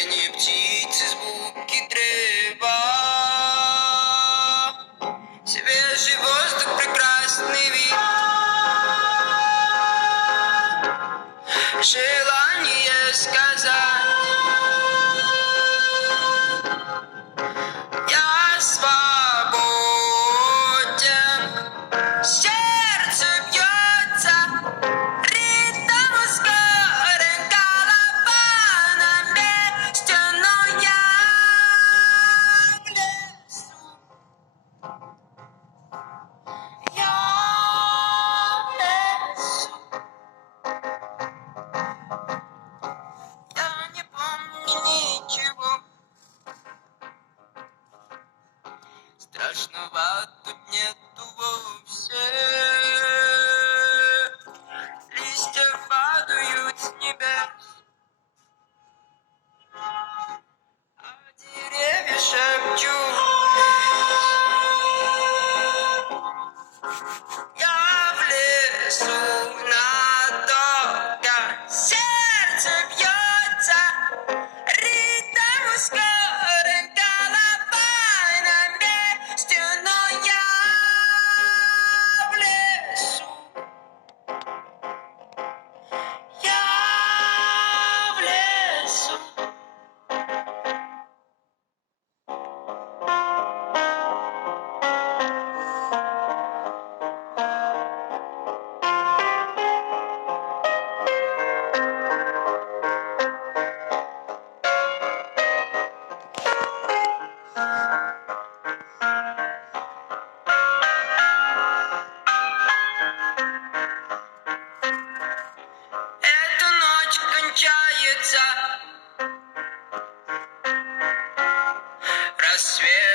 пение птиц и звуки древа. Свежий воздух, прекрасный вид, желание сказать: я свободен. Сердце бьется, ритм ускорен, голова на месте, но я в лесу. Я в лесу. Я не помню ничего страшного, тут нету вовсе. Листья падают с небес, а деревья шепчут: я в лесу надолго. Сердце бьется, ритм ускорен, голова на месте, но я в лесу. Я в лесу. Эта ночь кончается, рассвет